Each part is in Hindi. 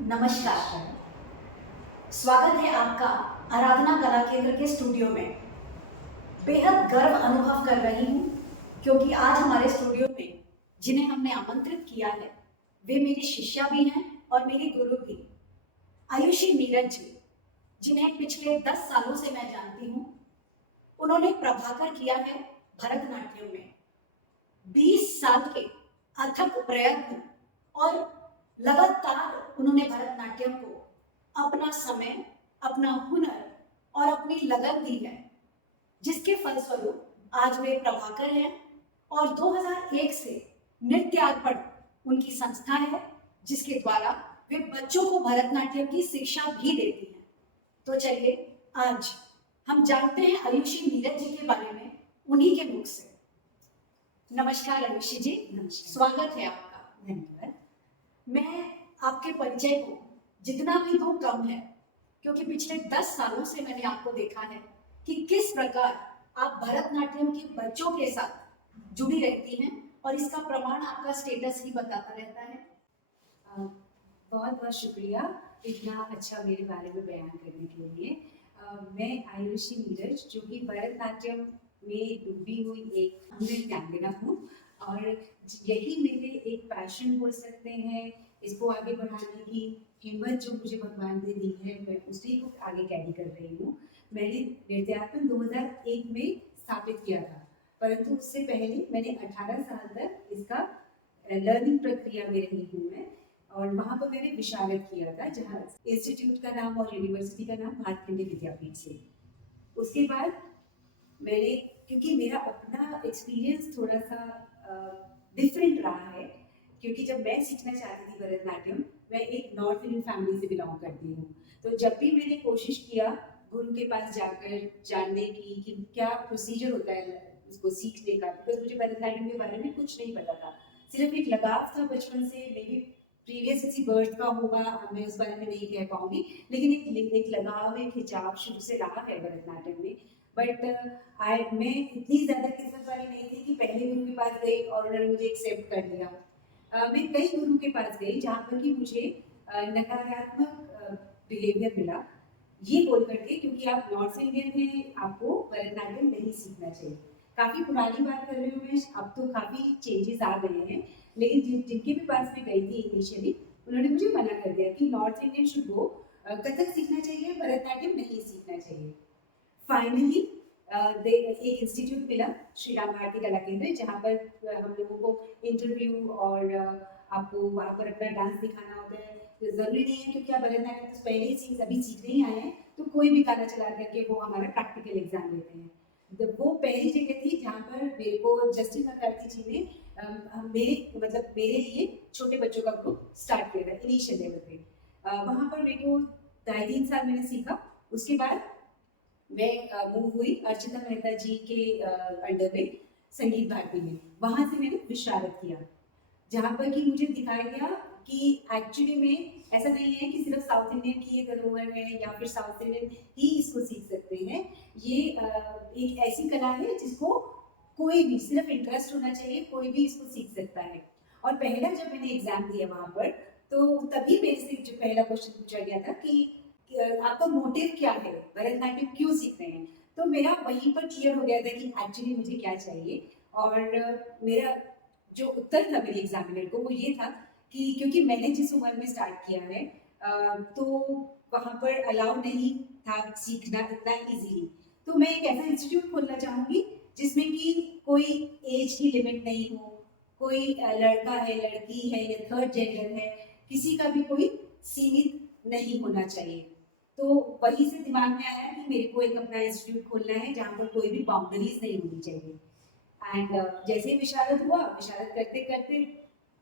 नमस्कार। स्वागत है आपका आराधना कला केंद्र के स्टूडियो में। बेहद गर्व अनुभव कर रही हूँ क्योंकि आज हमारे स्टूडियो में जिन्हें हमने आमंत्रित किया है वे मेरी शिष्या भी हैं और मेरी गुरु भी, आयुषी नीरज जी, जिन्हें पिछले 10 सालों से मैं जानती हूँ। उन्होंने प्रभाकर किया है भरतनाट्यम में। 20 साल के अथक प्रयत्न और लगातार उन्होंने भरतनाट्यम को अपना समय, अपना हुनर और अपनी लगन दी है, जिसके फलस्वरूप आज वे प्रभाकर हैं और 2001 से नृत्यार्पण उनकी संस्था है, जिसके द्वारा वे बच्चों को भरतनाट्यम की शिक्षा भी देती हैं। तो चलिए आज हम जानते हैं आयुषी नीरज जी के बारे में उन्हीं के मुख से। नमस्कार आयुषी जी। नमस्कार। स्वागत है आपका। धन्यवाद। मैं आपके परिचय को जितना भी दूं कम है, क्योंकि पिछले 10 सालों से मैंने आपको देखा है कि किस प्रकार आप भरतनाट्यम के बच्चों के साथ जुड़ी रहती हैं और इसका प्रमाण आपका स्टेटस ही बताता रहता है। बहुत बहुत शुक्रिया इतना अच्छा मेरे बारे में बयान करने के लिए। मैं आयुषी नीरज, जो कि भरतनाट्यम में डूबी हुई एक नृत्यांगना हूँ और यही मेरे एक पैशन बोल सकते हैं। इसको आगे बढ़ाने की हिम्मत जो मुझे भगवान ने दी है, मैं उसी को आगे कैरी कर रही हूँ। मैंने नृत्यार्पण 2001 में स्थापित किया था, परंतु उससे पहले मैंने 18 साल तक इसका लर्निंग प्रक्रिया में रही हूँ मैं, और वहाँ पर मैंने विशारद किया था, जहाँ इंस्टीट्यूट का नाम और यूनिवर्सिटी का नाम भातखंडे विद्यापीठ से। उसके बाद मैंने, क्योंकि मेरा अपना एक्सपीरियंस थोड़ा सा डिफरेंट रहा है, क्योंकि जब मैं सीखना चाहती थी भरतनाट्यम, मैं एक नॉर्थ इंडियन फैमिली से बिलोंग करती हूँ। तो जब भी मैंने कोशिश किया गुरु के पास जाकर जानने की कि क्या प्रोसीजर होता है उसको सीखने का, बिकॉज मुझे भरतनाट्यम के बारे में कुछ नहीं पता था। सिर्फ एक लगाव था बचपन से, मे बी प्रीवियस किसी बर्थ का होगा, मैं उस बारे में नहीं कह पाऊंगी, लेकिन एक लगाव, एक खिंचाव शुरू से रहा है भरतनाट्यम में। बट मैं इतनी ज़्यादा किस्मत वाली नहीं थी कि पहले गुरु के पास गई और उन्होंने मुझे एक्सेप्ट कर लिया। मैं कई गुरु के पास गई जहाँ पर कि मुझे नकारात्मक बिहेवियर मिला, ये बोल करके क्योंकि आप नॉर्थ इंडियन हैं, आपको भरतनाट्यम नहीं सीखना चाहिए। काफ़ी पुरानी बात कर रही हूँ मैं, अब तो काफ़ी चेंजेस आ गए हैं, लेकिन जिनके भी पास मैं गई थी इनिशियली, उन्होंने मुझे मना कर दिया कि north Indian should go, Kathak सीखना चाहिए, भरतनाट्यम नहीं सीखना चाहिए। फाइनली एक इंस्टीट्यूट मिला, श्री राम भारती कला केंद्र, जहाँ पर हम लोगों को इंटरव्यू और आपको वहाँ पर अपना डांस दिखाना होता है। तो ज़रूरी नहीं है क्योंकि आप भरतनाट्यम तो पहले ही अभी सीखने ही आए हैं, तो कोई भी गाना चला करके वो हमारा प्रैक्टिकल एग्जाम लेते हैं। वो पहली जगह थी जहाँ पर मेरे को जस्टिन मकार्थी जी ने मेरे लिए छोटे बच्चों का ग्रुप स्टार्ट किया था इनिशियल लेवल पे। वहाँ पर मेरे को 2.5-3 साल मैंने सीखा। उसके बाद मैं मूव हुई अर्चिता मेहता जी के अंडर में संगीत भारती में। वहाँ से मैंने विशारद किया, जहाँ पर कि मुझे दिखाया गया कि एक्चुअली में ऐसा नहीं है कि सिर्फ साउथ इंडियन की ये धरोहर है या फिर साउथ इंडियन ही इसको सीख सकते हैं। ये एक ऐसी कला है जिसको कोई भी, सिर्फ इंटरेस्ट होना चाहिए, कोई भी इसको सीख सकता है। और पहला जब मैंने एग्जाम दिया वहाँ पर, तो तभी मेरे से जो पहला क्वेश्चन पूछा गया था कि आपका मोटिव क्या है, भरतनाट्यम क्यों सीख रहे हैं। तो मेरा वहीं पर क्लियर हो गया था कि एक्चुअली मुझे क्या चाहिए। और मेरा जो उत्तर था मेरे एग्जामिनर को वो ये था कि क्योंकि मैंने जिस उम्र में स्टार्ट किया है, तो वहाँ पर अलाउ नहीं था सीखना इतना इजीली। तो मैं एक ऐसा इंस्टीट्यूट खोलना चाहूँगी जिसमें कि कोई एज की लिमिट नहीं हो, कोई लड़का है, लड़की है या थर्ड जेंडर है, किसी का भी कोई सीमित नहीं होना चाहिए। तो वहीं से दिमाग में आया कि मेरे को एक अपना इंस्टीट्यूट खोलना है जहाँ पर कोई भी बाउंड्रीज नहीं होनी चाहिए। एंड जैसे ही विशारद हुआ, विशारद करते करते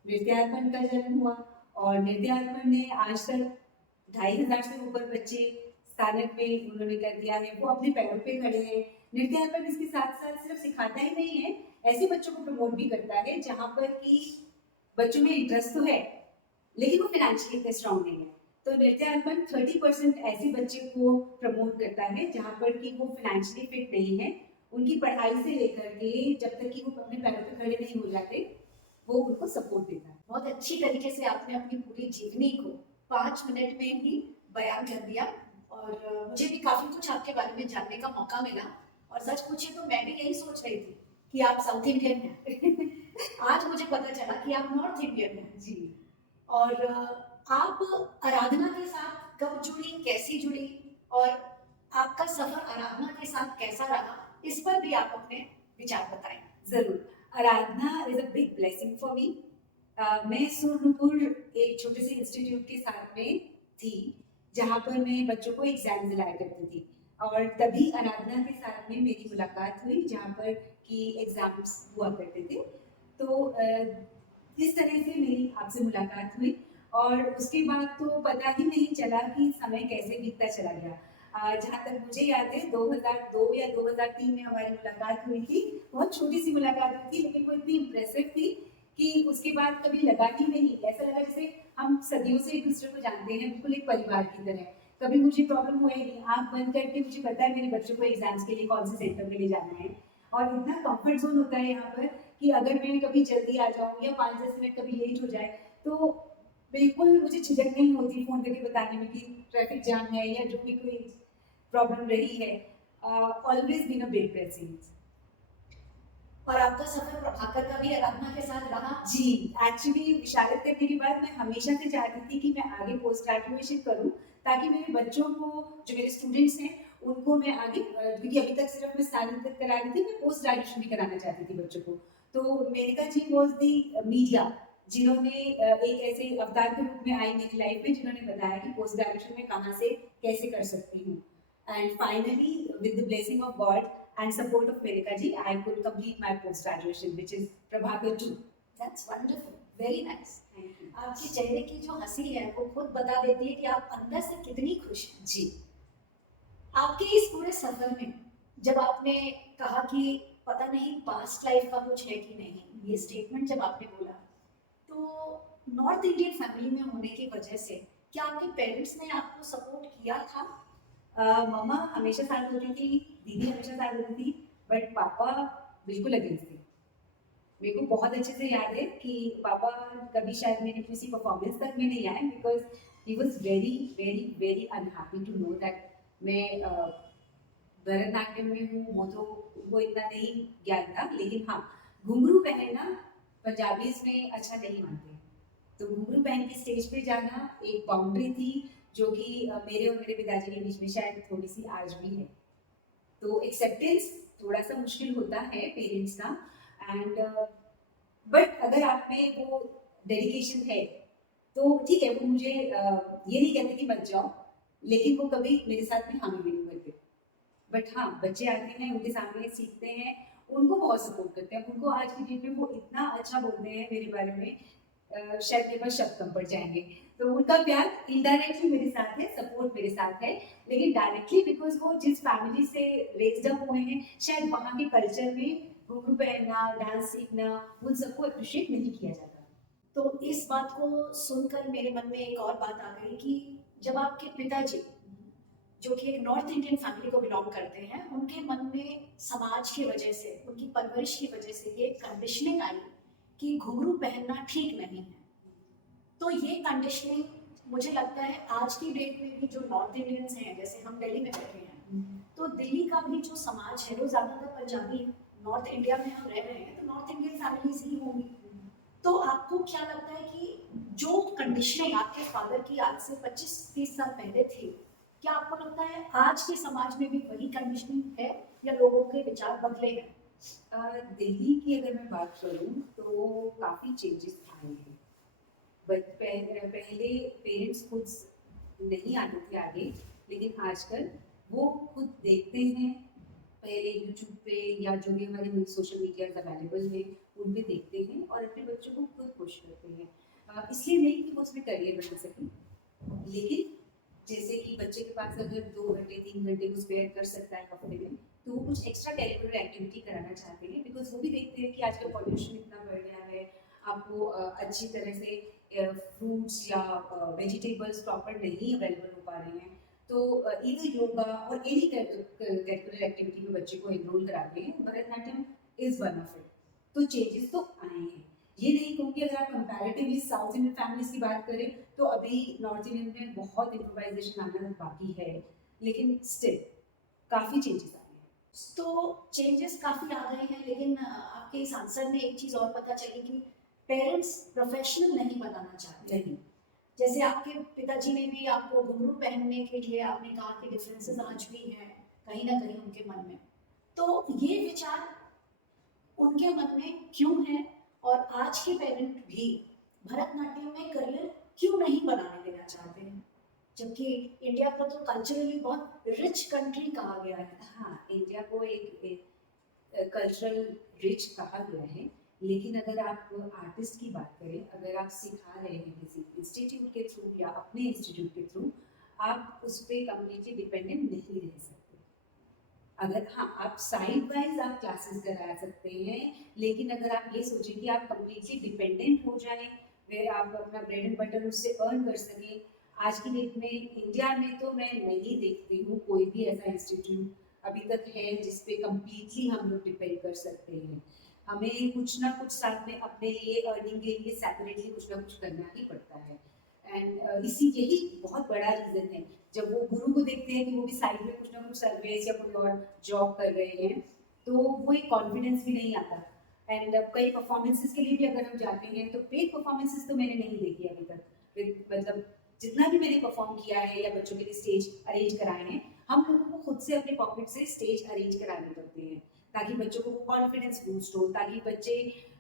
नृत्यार्पण का जन्म हुआ, और नृत्यार्पण ने आज तक 2,500 से ऊपर बच्चे स्थानक में उन्होंने कर दिया है, वो अपने पैरों पे खड़े हैं। नृत्यार्पण इसके साथ साथ सिर्फ सिखाता ही नहीं है, ऐसे बच्चों को प्रमोट भी करता है जहाँ पर कि बच्चों में इंटरेस्ट तो है लेकिन वो फाइनेंशियली इतने स्ट्रॉन्ग नहीं है। तो नृत्यार्पण 30% ऐसे बच्चे को प्रमोट करता है जहाँ पर कि वो फाइनेंशियली फिट नहीं है, उनकी पढ़ाई से लेकर के जब तक कि वो अपने पैरों पे खड़े नहीं हो जाते, वो उनको सपोर्ट देता है। बहुत अच्छी तरीके से आपने अपनी पूरी जीवनी को 5 मिनट में ही बयान कर दिया और मुझे भी काफी कुछ आपके बारे में जानने का मौका मिला। और सच पूछे तो मैं भी यही सोच रही थी कि आप साउथ इंडियन हैं। आज मुझे पता चला कि आप नॉर्थ इंडियन हैं। जी। और आप आराधना के साथ कब जुड़ी, कैसी जुड़ी और आपका सफर आराधना के साथ कैसा रहा, इस पर भी आप अपने विचार बताएं। जरूर। Aradhana is a big blessing for me. मैं सुरनपुर एक छोटे से इंस्टीट्यूट के साथ में थी जहाँ पर मैं बच्चों को एग्जाम दिलाया करती थी और तभी आराधना के साथ में मेरी मुलाकात हुई जहाँ पर कि एग्जाम्स हुआ करते थे। तो इस तरह से मेरी आपसे मुलाकात हुई और उसके बाद तो पता ही नहीं चला कि समय कैसे बीतता चला गया। जहाँ तक मुझे याद है 2002 या 2003 में हमारी मुलाकात हुई थी। बहुत छोटी सी मुलाकात हुई थी लेकिन वो इतनी इम्प्रेसिव थी कि उसके बाद कभी लगा ही नहीं, ऐसा लगा जैसे हम सदियों से एक दूसरे को जानते हैं, बिल्कुल एक परिवार की तरह। कभी मुझे प्रॉब्लम हुई नहीं, आँख बंद करके मुझे पता है मेरे बच्चों को एग्जाम्स के लिए कौन से सेंटर में ले जाना है और इतना कंफर्ट जोन होता है यहाँ पर कि अगर मैं कभी जल्दी आ जाऊँ या 5-10 मिनट कभी लेट हो जाए तो बिल्कुल मुझे झिझक नहीं होती फोन करके बताने में कि ट्रैफिक जाम है या जो भी कोई प्रॉब्लम रही है। Always been a big blessing. और आपका सफर प्रभाकर का भी आराधना के साथ रहा। जी, एक्चुअली विशारद करने के बाद मैं हमेशा से चाहती थी कि मैं आगे पोस्ट ग्रेजुएशन करूं ताकि मेरे बच्चों को, जो मेरे स्टूडेंट्स हैं, उनको मैं आगे, क्योंकि अभी तक सिर्फ मैं स्नातक करा रही थी, मैं पोस्ट ग्रेजुएशन भी कराना चाहती थी बच्चों को। तो मेनका जी वॉज दी मीडिया, जिन्होंने एक ऐसे अवतार के रूप में आई मेरी लाइफ में, जिन्होंने बताया कि पोस्ट ग्रेजुएशन में कहाँ से कैसे कर सकती हूँ। And finally with the blessing of God and support of Menika ji, I could complete my post graduation, which is Prabhakar 2. That's wonderful, very nice. Thank you. आपके चेहरे की जो हंसी है वो खुद बता देती है कि आप अंदर से कितनी खुश हैं। जी। आपके इस पूरे सफर में जब आपने कहा कि पता नहीं पास्ट लाइफ का कुछ है कि नहीं, ये स्टेटमेंट जब आपने बोला तो नॉर्थ इंडियन फैमिली में होने की वजह से क्या आपके पेरेंट्स ने आपको सपोर्ट किया था? मम्मा हमेशा साथ होती थी, दीदी हमेशा साथ होती थी, बट पापा बिल्कुल अगेंस्ट थे। मेरे को बहुत अच्छे से याद है कि पापा कभी शायद मेरे किसी परफॉर्मेंस तक में नहीं आए because he was very very very unhappy to know that मैं भरतनाट्यम में हूँ। वो तो उनको इतना नहीं ज्ञान था, लेकिन हाँ, घुंघरू पहनना पंजाबीज में अच्छा नहीं मानते, तो घुंघरू पहन के स्टेज पे जाना एक बाउंड्री थी जो कि मेरे और मेरे पिताजी के बीच में शायद थोड़ी सी आज भी है। तो एक्सेप्टेंस थोड़ा सा मुश्किल होता है पेरेंट्स का, एंड बट अगर आप में वो डेडिकेशन है तो ठीक है। वो मुझे ये नहीं कहते कि मत जाओ, लेकिन वो कभी मेरे साथ में हामी भी नहीं करते। बट हाँ, बच्चे आते हैं, उनके सामने सीखते हैं, उनको बहुत सपोर्ट करते हैं। उनको आज की डेट में वो इतना अच्छा बोलते हैं मेरे बारे में, शायद मेरे पास शब्द कम पड़ जाएंगे। तो उनका प्यार इनडायरेक्टली मेरे साथ है, सपोर्ट मेरे साथ है, लेकिन डायरेक्टली बिकॉज वो जिस फैमिली से रेज्ड अप हुए हैं, शायद वहाँ के कल्चर में घुंघरू पहनना, डांस सीखना, उन सबको अप्रिशिएट नहीं किया जाता। तो इस बात को सुनकर मेरे मन में एक और बात आ गई कि जब आपके पिताजी, जो कि एक नॉर्थ इंडियन फैमिली को बिलोंग करते हैं, उनके मन में समाज की वजह से, उनकी परवरिश की वजह से ये कंडीशनिंग आई कि घुंघरू पहनना ठीक नहीं है, तो ये कंडीशनिंग मुझे लगता है आज की डेट में भी जो नॉर्थ इंडियंस हैं, जैसे हम दिल्ली में बैठे हैं, तो दिल्ली का भी जो समाज है वो ज़्यादातर पंजाबी है। नॉर्थ इंडिया में हम रह रहे हैं तो नॉर्थ इंडियन फैमिलीज ही होंगी। तो आपको क्या लगता है कि जो कंडीशनिंग आपके फादर की आज से 25-30 साल पहले थी, क्या आपको लगता है आज के समाज में भी वही कंडीशनिंग है या लोगों के विचार बदले हैं? दिल्ली की अगर मैं बात करूं तो काफ़ी चेंजेस आए हैं। बट पहले पेरेंट्स खुद नहीं आते थे आगे, लेकिन आजकल वो खुद देखते हैं, पहले यूट्यूब पे या जो भी हमारे सोशल मीडिया अवेलेबल है उन पे देखते हैं और अपने बच्चों को खुद पुश करते हैं। इसलिए नहीं कि वो उसमें करियर बना सकें, लेकिन जैसे कि बच्चे के पास अगर 2 घंटे 3 घंटे वो स्पेयर कर सकता है हफ्ते में, तो वो कुछ एक्स्ट्रा करिकुलर एक्टिविटी कराना चाहते हैं बिकॉज वो भी देखते हैं कि आजकल पॉल्यूशन इतना बढ़ गया है। आपको अच्छी तरह से फ्रूट्स या वेजिटेबल्स प्रॉपर नहीं अवेलेबल हो पा रहे हैं, तो इधर योगा और एनी करिकुलर एक्टिविटी में बच्चे को एनरोल कराते हैं। Bharatanatyam is one of it. तो चेंजेस तो आए हैं, ये नहीं कहूँगी, अगर आप कंपैरेटिवली साउथ इंडियन फैमिलीज की बात करें तो अभी नॉर्थ इंडियन में बहुत इम्प्रोवाइजेशन आना बाकी है, लेकिन स्टिल काफ़ी चेंजेस आ गए हैं। तो चेंजेस काफ़ी आ गए हैं, लेकिन आपके इस आंसर में एक चीज़ और पता चली कि पेरेंट्स प्रोफेशनल नहीं बनाना चाहते। नहीं, जैसे आपके पिताजी ने भी आपको घुंघरू पहनने के लिए आपने कहा कि डिफरेंसेस आज भी हैं कहीं ना कहीं उनके मन में, तो ये विचार उनके मन में क्यों है? और आज के पेरेंट भी भरतनाट्यम में करियर क्यों नहीं बनाने देना चाहते हैं, जबकि इंडिया को तो कल्चरली बहुत रिच कंट्री कहा गया है। हाँ, इंडिया को एक कल्चरल रिच कहा गया है, लेकिन अगर आप आर्टिस्ट की बात करें, अगर आप सिखा रहे हैं किसी इंस्टीट्यूट के थ्रू या अपने इंस्टीट्यूट के थ्रू, आप उस पर कम्प्लीटली डिपेंडेंट नहीं रह सकते। अगर हाँ, आप साइड वाइज आप क्लासेस करा सकते हैं, लेकिन अगर आप ये सोचें कि आप कम्प्लीटली डिपेंडेंट हो जाएं, वे आप अपना ब्रेड एंड बटर उससे अर्न कर सकें, आज की डेट में इंडिया में तो मैं नहीं देखती हूँ कोई भी ऐसा इंस्टीट्यूट अभी तक है जिस पे कम्प्लीटली हम लोग डिपेंड कर सकते हैं। हमें कुछ ना कुछ साथ में अपने लिए अर्निंग के लिए सेपरेटली कुछ ना कुछ करना ही पड़ता है। एंड इसी यही बहुत बड़ा रीज़न है, जब वो गुरु को देखते हैं कि वो भी साइड में कुछ ना कुछ सर्विस या कोई और जॉब कर रहे हैं, तो वो एक कॉन्फिडेंस भी नहीं आता। एंड कई परफॉर्मेंसेस के लिए भी अगर हम जाते हैं तो पेड परफॉर्मेंसेस तो मैंने नहीं देखी अभी तक। मतलब जितना भी मैंने परफॉर्म किया है या बच्चों के लिए स्टेज अरेंज कराए हैं, हम लोगों को खुद से अपने पॉकेट से स्टेज अरेंज कराने पड़ते हैं, ताकि बच्चों को कॉन्फिडेंस बूस्ट हो, ताकि बच्चे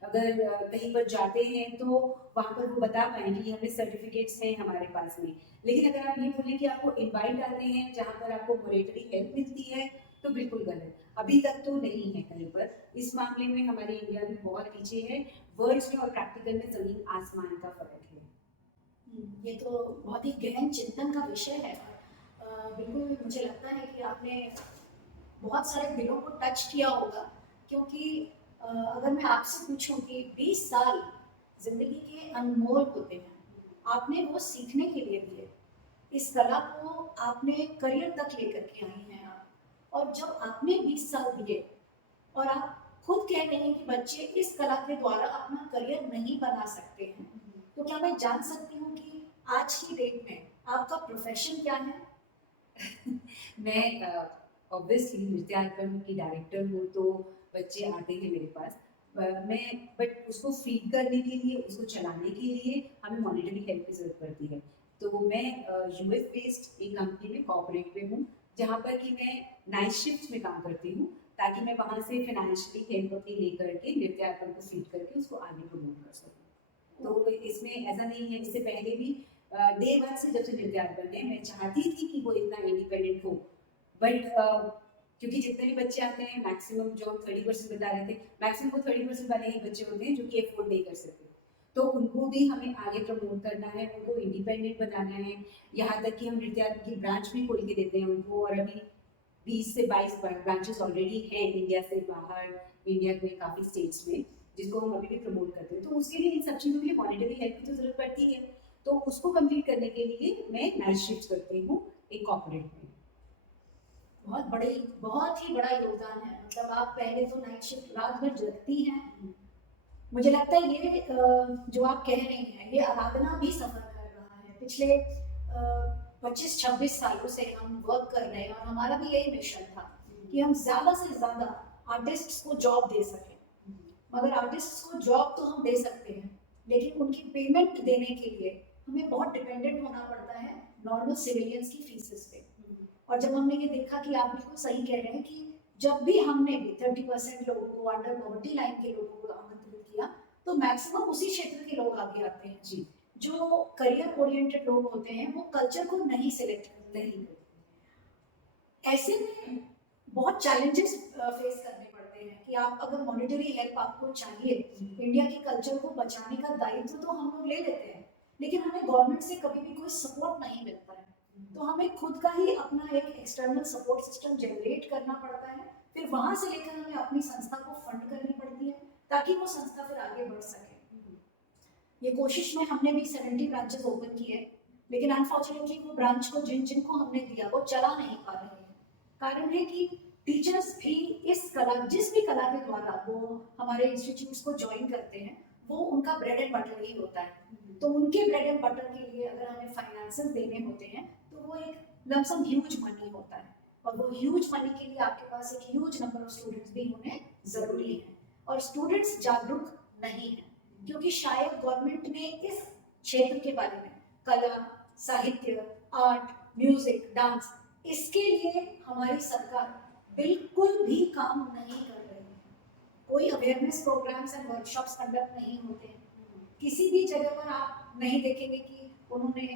अगर कहीं पर जाते हैं तो वहाँ पर वो बता पाएंगे कि हमें सर्टिफिकेट्स हैं हमारे पास में। लेकिन अगर आप ये बोलें कि आपको इनवाइट आते हैं जहाँ पर आपको मॉनेटरी हेल्प मिलती है, तो बिल्कुल गलत। अभी तक तो नहीं है कहीं पर। इस मामले में हमारी इंडिया भी बहुत पीछे है। वर्ड्स में और प्रैक्टिकल में जमीन आसमान का फर्क है। ये तो बहुत ही गहन चिंतन का विषय है। बिल्कुल मुझे लगता है कि आपने बहुत सारे दिलों को टच किया होगा, क्योंकि अगर मैं आपसे पूछूं कि 20 साल जिंदगी के अनमोल होते हैं, आपने वो सीखने के लिए दिए, इस कला को आपने करियर तक लेकर के आई हैं आप, और जब आपने 20 साल दिए और आप खुद कह रहे हैं कि बच्चे इस कला के द्वारा अपना करियर नहीं बना सकते हैं, तो क्या मैं जान सकती हूँ कि आज की डेट में आपका प्रोफेशन क्या है? मैं ऑब्वियसली नृत्यार्पण की डायरेक्टर हूँ, तो बच्चे आते हैं मेरे पास। मैं बट उसको फीड करने के लिए, उसको चलाने के लिए हमें मॉनेटरी हेल्प की ज़रूरत पड़ती है। तो मैं यूएस बेस्ड एक कंपनी में कॉर्पोरेट में हूँ, जहाँ पर कि मैं नाइट शिफ्ट में काम करती हूँ, ताकि मैं वहाँ से फाइनेंशियली हेल्प अपनी लेकर के नृत्यार्पण को फीड करके उसको आगे प्रमोट कर सकूँ। तो इसमें ऐसा नहीं है, इससे पहले भी डे वन से जब से नृत्यार्पण है, मैं चाहती थी कि वो इतना इंडिपेंडेंट हो, बट क्योंकि जितने भी बच्चे आते हैं, मैक्सिमम जो 30% बता रहे थे, मैक्सिमम वो 30% वाले ही बच्चे होते हैं जो कि अफोर्ड नहीं कर सकते। तो उनको भी हमें आगे प्रमोट करना है, उनको इंडिपेंडेंट बनाना है। यहाँ तक कि हम नृत्यार्पण की ब्रांच भी खोल के देते हैं उनको, और अभी 20 से 22 ब्रांचेस ऑलरेडी हैं इंडिया से बाहर, इंडिया में काफ़ी स्टेट्स में, जिसको हम अभी भी प्रमोट करते हैं। तो उसके लिए इन सब चीज़ों के लिए मॉनेटरी हेल्प की तो ज़रूरत पड़ती है। तो उसको कंप्लीट करने के लिए मैं नाइट शिफ्ट करती हूँ एक कॉर्पोरेट में। बहुत ही बड़ा योगदान है। मतलब आप पहले तो नाइट शिफ्ट रात भर जगती हैं। मुझे लगता है ये जो आप कह रही हैं, ये आराधना भी सफर कर रहा है। पिछले 25-26 सालों से हम वर्क कर रहे हैं, और हमारा भी यही मिशन था कि हम ज़्यादा से ज़्यादा आर्टिस्ट्स को जॉब दे सकें। मगर आर्टिस्ट्स को जॉब तो हम दे सकते हैं, लेकिन उनकी पेमेंट देने के लिए हमें बहुत डिपेंडेंट होना पड़ता है नॉर्मल सिविलियंस की फीसेस पे। और जब हमने ये देखा कि आप बिल्कुल सही कह रहे हैं कि जब भी हमने भी 30% लोगों को, अंडर पॉवर्टी लाइन के लोगों को आमंत्रित किया, तो मैक्सिमम उसी क्षेत्र के लोग आगे आते हैं। जी, जो करियर ओरिएंटेड लोग होते हैं वो कल्चर को नहीं सिलेक्ट करते हैं। ऐसे में बहुत चैलेंजेस फेस करने पड़ते हैं कि आप अगर मॉनेटरी हेल्प आपको चाहिए, इंडिया के कल्चर को बचाने का दायित्व तो हम लोग ले लेते हैं, लेकिन हमें गवर्नमेंट से कभी भी कोई सपोर्ट नहीं मिलता है। तो हमें खुद का ही अपना एक एक्सटर्नल सपोर्ट सिस्टम जनरेट करना पड़ता है, फिर वहां से लेकर हमें अपनी संस्था को फंड करनी पड़ती है, ताकि वो संस्था फिर आगे बढ़ सके। ये कोशिश में हमने भी 70 ब्रांचेस ओपन किए, लेकिन अनफॉर्चुनेटली वो ब्रांच को जिनको हमने दिया वो चला नहीं पा रहे हैं। कारण है कि टीचर्स भी इस कला, जिस भी कला के द्वारा वो हमारे इंस्टीट्यूट्स को ज्वाइन करते हैं, वो उनका ब्रेड एंड बटर ही होता है। तो उनके ब्रेड एंड बटर के लिए अगर हमें फाइनेंसेस देने होते हैं तो वो एक लमसम ह्यूज मनी होता है, और वो ह्यूज मनी के लिए आपके पास एक ह्यूज नंबर ऑफ स्टूडेंट्स भी होने जरूरी है, और स्टूडेंट्स जागरूक नहीं है क्योंकि शायद गवर्नमेंट ने इस क्षेत्र के बारे में, कला, साहित्य, आर्ट, म्यूजिक, डांस, इसके लिए हमारी सरकार बिल्कुल भी काम नहीं कर रही है। कोई awareness programmes and workshops conduct नहीं होते हैं। किसी भी जगह पर आप नहीं देखेंगे कि उन्होंने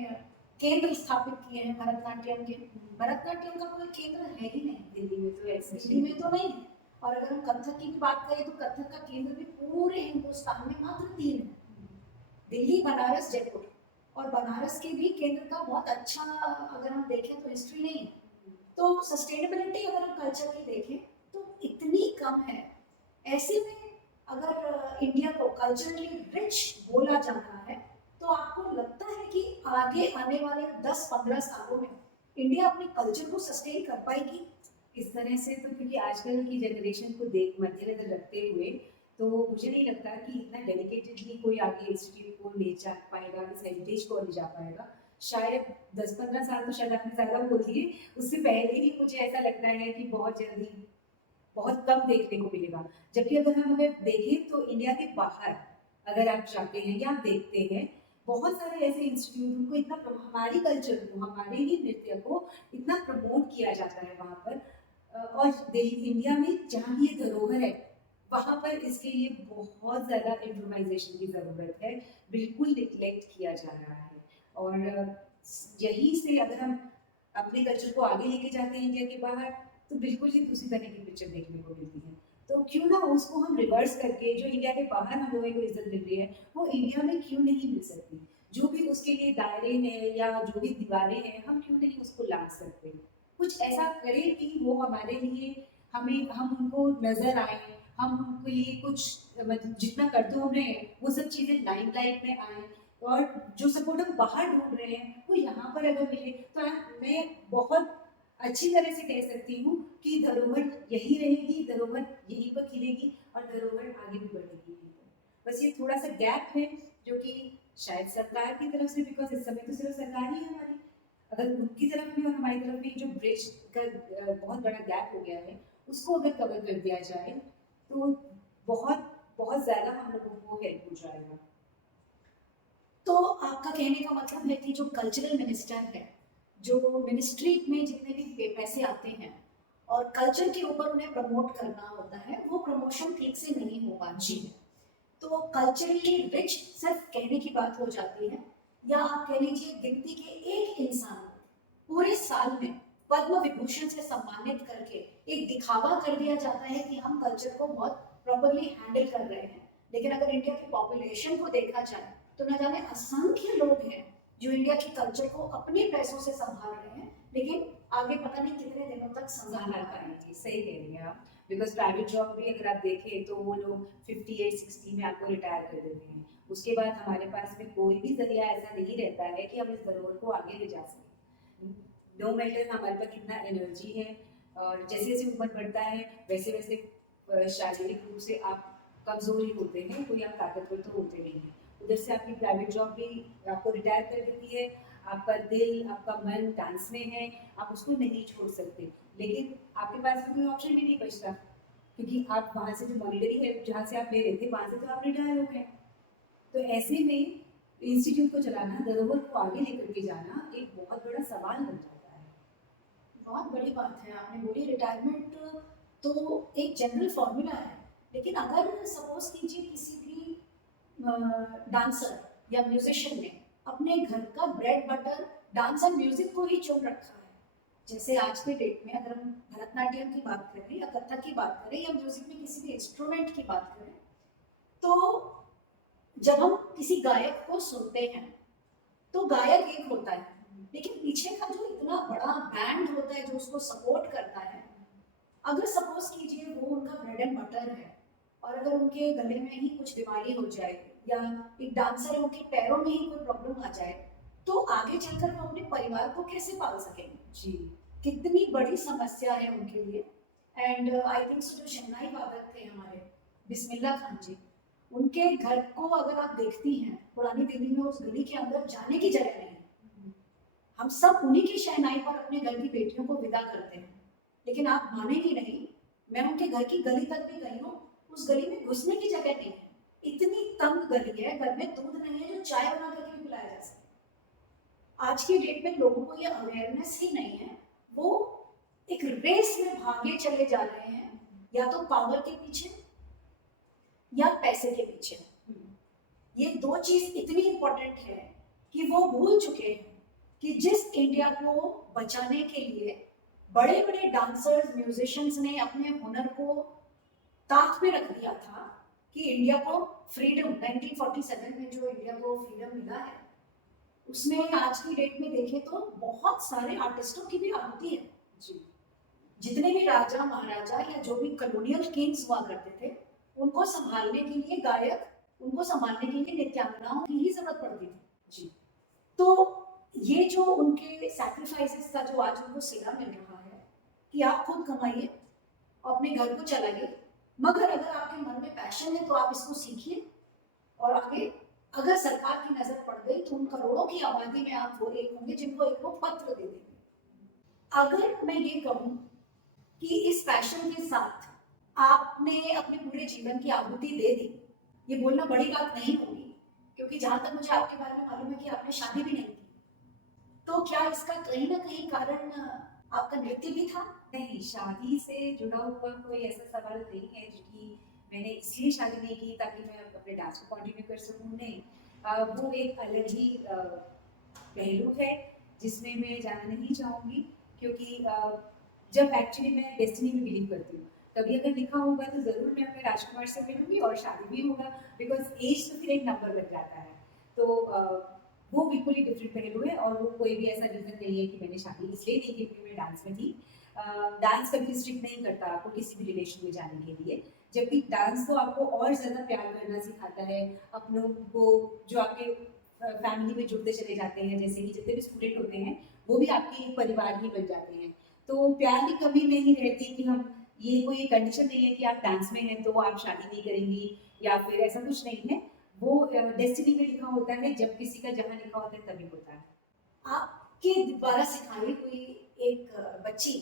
केंद्र स्थापित किए हैं भरतनाट्यम के। भरतनाट्यम का कोई केंद्र है ही नहीं दिल्ली में, तो ऐसे दिल्ली में तो नहीं है। और अगर हम कथक की भी बात करें तो कथक का केंद्र भी पूरे हिंदुस्तान में मात्र 3 है, दिल्ली, बनारस, जयपुर। और बनारस के भी केंद्र का बहुत अच्छा अगर हम देखें तो हिस्ट्री नहीं है। तो सस्टेनेबिलिटी अगर हम कल्चर की देखें तो इतनी कम है। ऐसे में अगर इंडिया को कल्चरली रिच बोला जा रहा है तो आपको लगता है कि आगे आने वाले 10-15 सालों में इंडिया अपने कल्चर को सस्टेन कर पाएगी? इस तरह से तो, क्योंकि आजकल की जनरेशन को देख मद्देनजर रखते हुए, तो मुझे नहीं लगता कि इतना डेडिकेटेडली कोई आगे इंस्टीट्यूट को ले जा पाएगा, इस हेरिटेज को ले जा पाएगा। शायद 10-15 साल तो शायद आपने ज़्यादा बोल दिए, उससे पहले ही मुझे ऐसा लगता है कि बहुत जल्दी बहुत कम देखने को मिलेगा। जबकि अगर हम अगर देखें तो इंडिया के बाहर अगर आप जाते हैं या आप देखते हैं, बहुत सारे ऐसे इंस्टीट्यूट, उनको इतना हमारी कल्चर को, हमारे ही नृत्य को इतना प्रमोट किया जाता है वहाँ पर। और इंडिया में जहाँ भी ये धरोहर है वहाँ पर इसके लिए बहुत ज़्यादा इम्प्रोवाइजेशन की ज़रूरत है, बिल्कुल निग्लेक्ट किया जा रहा है। और यहीं से अगर हम अपने कल्चर को आगे लेके जाते हैं इंडिया के बाहर, तो बिल्कुल ही दूसरी तरह की पिक्चर देखने को मिलती है। तो क्यों ना उसको हम रिवर्स करके, जो इंडिया के बाहर हम लोगों को इज्जत मिल रही है वो इंडिया में क्यों नहीं मिल सकती? जो भी उसके लिए दायरे हैं या जो भी दीवारें हैं, हम क्यों नहीं उसको ला सकते? कुछ ऐसा करें कि वो हमारे लिए, हम उनको नजर आए, हम उनके लिए कुछ मतलब जितना कर दो हमें, वो सब चीजें लाइमलाइट में आए, और जो सपोर्ट हम बाहर ढूंढ रहे हैं वो यहाँ पर अगर मिले तो मैं बहुत अच्छी तरह से कह सकती हूँ कि धरोहर यही रहेगी, धरोहर यहीं पर खिलेगी और धरोहर आगे भी बढ़ेगी। बस ये थोड़ा सा गैप है जो कि शायद सरकार की तरफ से, बिकॉज इस समय तो सिर्फ सरकार ही है हमारी, अगर उनकी तरफ भी और हमारी तरफ भी जो ब्रिज का बहुत बड़ा गैप हो गया है उसको अगर कवर कर दिया जाए तो बहुत बहुत ज़्यादा हम लोगों को हेल्प हो जाएगा। तो आपका कहने का मतलब है कि जो कल्चरल मिनिस्टर है, जो मिनिस्ट्री में जितने भी पैसे आते हैं और कल्चर के ऊपर उन्हें प्रमोट करना होता है, वो प्रमोशन ठीक से नहीं हो पाती है। तो कल्चरली रिच सिर्फ कहने की बात हो जाती है, या आप कह लीजिए गिनती के एक इंसान को पूरे साल में पद्म विभूषण से सम्मानित करके एक दिखावा कर दिया जाता है कि हम कल्चर को बहुत प्रॉपरली हैंडल कर रहे हैं। लेकिन अगर इंडिया की पॉपुलेशन को देखा जाए तो न जाने असंख्य लोग हैं जो इंडिया की कल्चर को अपने पैसों से संभाल रहे हैं, लेकिन आगे पता नहीं कितने दिनों तक संभाल पाएंगे। सही कह रही हैं आप, बिकॉज प्राइवेट जॉब भी अगर आप देखें तो वो लोग 58-60 में आपको रिटायर कर देते हैं। उसके बाद हमारे पास में कोई भी जरिया ऐसा नहीं रहता है कि हम इस धरोहर को आगे ले जा सकें। नो मैटर हमारे पास कितना एनर्जी है, और जैसे जैसे उम्र बढ़ता है वैसे वैसे शारीरिक रूप से आप कमज़ोर ही होते हैं, कोई आप ताकतवर तो होते नहीं हैं। उधर से आपकी प्राइवेट जॉब भी आपको रिटायर कर देती है, आपका दिल, आपका मन डांस में है, आप उसको नहीं छोड़ सकते, लेकिन आपके पास में कोई ऑप्शन भी नहीं बचता, क्योंकि आप वहाँ से जो मॉनिटरी हेल्प जहाँ से आप ले रहे थे वहाँ से तो आप रिटायर हो गए। तो ऐसे में इंस्टीट्यूट को चलाना, धरोहर को आगे लेकर के जाना एक बहुत बड़ा सवाल बन जाता है। बहुत बड़ी बात है आपने बोली। रिटायरमेंट तो एक जनरल फॉर्मूला है, लेकिन अगर सपोज कीजिए किसी भी डांसर या म्यूजिशियन ने अपने घर का bread butter dance and music को ही चुन रखा है, जैसे आज के डेट में अगर हम भरतनाट्यम की बात करें या कथक की बात करें या म्यूजिक में किसी भी इंस्ट्रूमेंट की बात करें, तो जब हम किसी गायक को सुनते हैं तो गायक एक होता है, लेकिन पीछे का जो इतना बड़ा बैंड होता है जो उसको सपोर्ट करता है, अगर सपोज कीजिए वो उनका ब्रेड एंड बटर है और अगर उनके गले में ही कुछ बीमारी हो जाए या एक डांसर है उनके पैरों में ही कोई प्रॉब्लम आ जाए, तो आगे चलकर वो अपने परिवार को कैसे पाल सकेंगे? जी, कितनी बड़ी समस्या है उनके लिए। एंड आई थिंक सो जो शहनाई वादक थे हमारे बिस्मिल्लाह खान जी, उनके घर को अगर आप देखती हैं पुरानी दिल्ली में, उस गली के अंदर जाने की जगह नहीं है। हम सब उन्हीं की शहनाई पर अपने घर की बेटियों को विदा करते हैं, लेकिन आप मानेंगी नहीं, मैं उनके घर की गली तक भी गई हूँ, उस गली में घुसने की जगह नहीं है। इतनी तंग गली है, घर में दूध नहीं है जो चाय बना करके भी पिलाया जा सके। आज की डेट में लोगों को ये अवेयरनेस ही नहीं है, वो एक रेस में भागे चले जा रहे हैं, या तो पावर के पीछे या पैसे के पीछे। ये दो चीज इतनी इंपॉर्टेंट है कि वो भूल चुके हैं कि जिस इंडिया को बचाने के लिए बड़े बड़े डांसर्स, म्यूजिशियंस ने अपने हुनर को ताक पे रख दिया था, कि इंडिया को फ्रीडम 1947 में जो इंडिया को फ्रीडम मिला है, उसमें आज की डेट में देखें तो बहुत सारे आर्टिस्टों की भी आहुति है जी। जितने भी राजा महाराजा या जो भी कॉलोनियल किंग्स हुआ करते थे, उनको संभालने के लिए गायक, उनको संभालने के लिए नृत्यांगनाओं की ही जरूरत पड़ती थी जी। तो ये जो उनके सैक्रिफाइसेस का जो आज उनको सिला मिल रहा है कि आप खुद कमाइए, अपने घर को चलाइए, मगर अगर आपके मन में पैशन है तो आप इसको सीखिए और आगे अगर सरकार की नजर पड़ गई तो उन करोड़ों की आबादी में आप वो एक होंगे जिनको एक वो पत्र दे देंगे। अगर मैं ये कहूँ कि इस पैशन के साथ आपने अपने पूरे जीवन की आहुति दे दी, ये बोलना बड़ी बात नहीं होगी, क्योंकि जहां तक मुझे आपके बारे में मालूम है कि आपने शादी भी नहीं की, तो क्या इसका कहीं ना कहीं कारण आपका नृत्य भी था? नहीं, शादी से जुड़ा हुआ कोई ऐसा सवाल नहीं है कि मैंने इसलिए शादी नहीं की ताकि मैं अपने डांस को कंटिन्यू कर सकूं, नहीं। वो एक अलग ही पहलू है जिसमें मैं जाना नहीं चाहूँगी, क्योंकि जब एक्चुअली मैं डेस्टिनी में बिलीव करती हूँ, कभी अगर लिखा होगा तो ज़रूर मैं अपने राजकुमार से मिलूंगी और शादी भी होगा, बिकॉज एज तो फिर एक नंबर बन जाता है। तो वो बिल्कुल ही डिफरेंट पहलू है, और वो कोई भी ऐसा रीज़न नहीं है कि मैंने शादी इसलिए नहीं की क्योंकि मैं डांस में थी। डांस कभी रिस्ट्रिक्ट नहीं करता आपको किसी भी रिलेशन में जाने के लिए, जबकि डांस तो आपको और ज़्यादा प्यार करना सिखाता है अपनों को, जो आपके फैमिली में जुड़ते चले जाते हैं, जैसे कि जितने भी स्टूडेंट होते हैं वो भी आपके एक परिवार ही बन जाते हैं। तो प्यार की कमी नहीं रहती कि हम, ये कोई कंडीशन नहीं है कि आप डांस में हैं तो आप शादी नहीं करेंगी, या फिर ऐसा कुछ नहीं है। वो डेस्टिनी में लिखा होता है, जब किसी का जहाँ लिखा होता है तभी होता है। आपके द्वारा सिखाई हुई एक बच्ची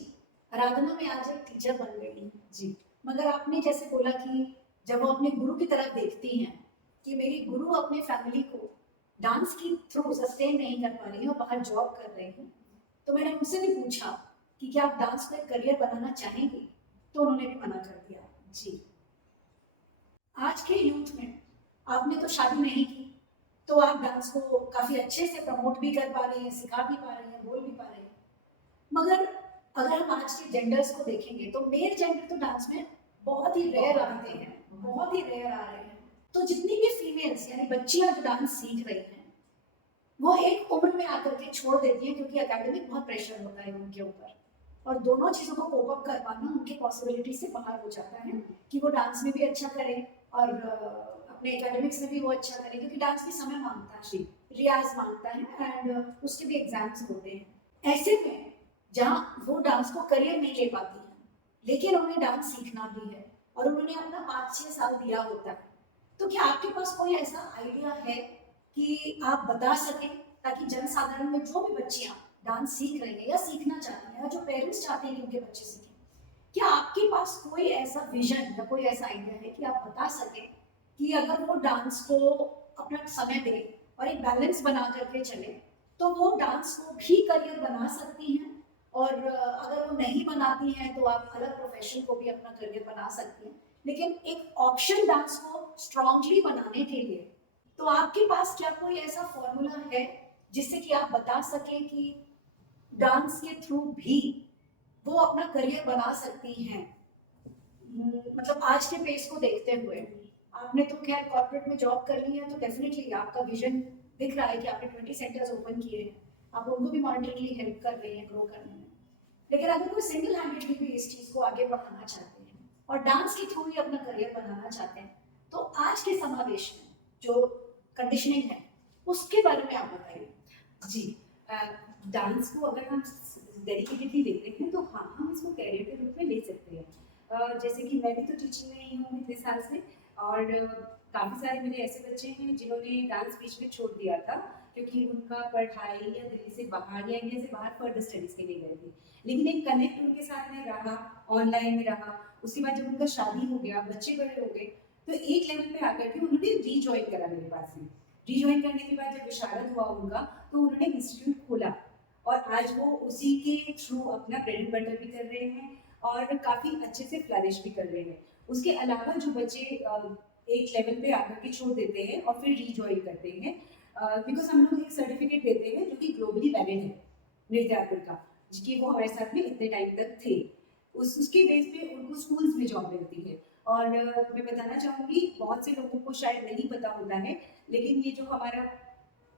आराधना में आज एक टीचर बन गई जी, मगर आपने जैसे बोला कि जब वो अपने गुरु की तरफ देखती हैं कि मेरी गुरु अपने फैमिली को डांस की थ्रू सस्टेन नहीं कर पा रही है और बाहर जॉब कर रही है, तो मैंने उनसे भी पूछा कि क्या आप डांस को एक करियर बनाना चाहेंगी, तो उन्होंने भी मना कर दिया जी। आज के यूथ में आपने तो शादी नहीं की, तो आप डांस को काफी अच्छे से प्रमोट भी कर पा रही हैं, सिखा भी पा रही हैं, बोल भी पा रही हैं, मगर अगर हम आज के जेंडर्स को देखेंगे तो मेल जेंडर तो डांस में बहुत ही रेयर आते हैं, बहुत ही रेयर आ रहे हैं। तो जितनी भी फीमेल्स यानी बच्चियां जो डांस सीख रही हैं, वो एक उम्र में आकर के छोड़ देती हैं, क्योंकि एकेडमिक बहुत प्रेशर होता है उनके ऊपर, और दोनों चीज़ों को कोप अप कर पाना उनकी पॉसिबिलिटी से बाहर हो जाता है कि वो डांस में भी अच्छा करें और अपने एकेडमिक्स में भी वो अच्छा करें, क्योंकि डांस भी समय मांगता है, रियाज मांगता है, एंड उसके भी एग्जाम्स होते हैं। ऐसे में जहाँ वो डांस को करियर नहीं ले पाती हैं, लेकिन उन्हें डांस सीखना भी है और उन्होंने अपना 5-6 साल दिया होता है, तो क्या आपके पास कोई ऐसा आइडिया है कि आप बता सकें, ताकि जनसाधारण में जो भी बच्चियां डांस सीख रही हैं या सीखना चाहती हैं, या जो पेरेंट्स चाहते हैं कि उनके बच्चे सीखें, क्या आपके पास कोई ऐसा विजन या कोई ऐसा आइडिया है कि आप बता सकें कि अगर वो डांस को अपना समय दे और एक बैलेंस बना करके चले, तो वो डांस को भी करियर बना सकती हैं, और अगर वो नहीं बनाती हैं तो आप अलग प्रोफेशन को भी अपना करियर बना सकती हैं, लेकिन एक ऑप्शन डांस को स्ट्रांगली बनाने के लिए, तो आपके पास क्या कोई ऐसा फॉर्मूला है जिससे कि आप बता सकें कि डांस के थ्रू भी वो अपना करियर बना सकती हैं? मतलब आज के पेस को देखते हुए, आपने तो खैर कॉर्पोरेट में जॉब कर ली है, तो डेफिनेटली आपका विजन दिख रहा है कि आपने 20 सेंटर्स ओपन किए हैं, आप उनको भी मॉनिटरली हेल्प कर रही हैं ग्रो करने में, लेकिन अगर कोई सिंगल हैंडेडली भी इस चीज को आगे बढ़ाना चाहते हैं और डांस के थ्रू ही अपना करियर बनाना चाहते हैं, तो आज के समावेश में जो कंडीशनिंग है उसके बारे में आप बताइए जी। डांस को अगर हम डेडिकेटेडली लेते हैं तो हाँ, हम इसको कैरियर के रूप में ले सकते हैं। जैसे कि मैं भी तो टीचिंग में ही हूँ इतने साल से, और काफ़ी सारे मेरे ऐसे बच्चे हैं जिन्होंने डांस बीच में छोड़ दिया था क्योंकि उनका पढ़ाई या दिल्ली से बाहर या इंडिया से बाहर फर्दर स्टडीज़ के लिए गए थे। लेकिन एक कनेक्ट उनके साथ में रहा, ऑनलाइन में रहा। उसके बाद जब उनका शादी हो गया, बच्चे बड़े हो गए, तो एक लेवल पे आकर के उन्होंने रीजॉइन करा मेरे पास में। रीजॉइन करने के बाद जब विशारद हुआ उनका, तो उन्होंने इंस्टीट्यूट खोला और आज वो उसी के थ्रू अपना ब्रेड एंड बटर भी कर रहे हैं और काफ़ी अच्छे से फ्लरिश भी कर रहे हैं। उसके अलावा जो बच्चे एक लेवल पे आकर के छोड़ देते हैं और फिर रीजॉइन करते हैं, बिकॉज हम लोग एक सर्टिफिकेट देते हैं जो कि ग्लोबली वैलिड है नृत्यात्मक का, कि वो हमारे साथ में इतने टाइम तक थे। उसके बेस पे उनको स्कूल्स में जॉब मिलती है। और मैं बताना चाहूँगी, बहुत से लोगों को शायद नहीं पता होता है, लेकिन ये जो हमारा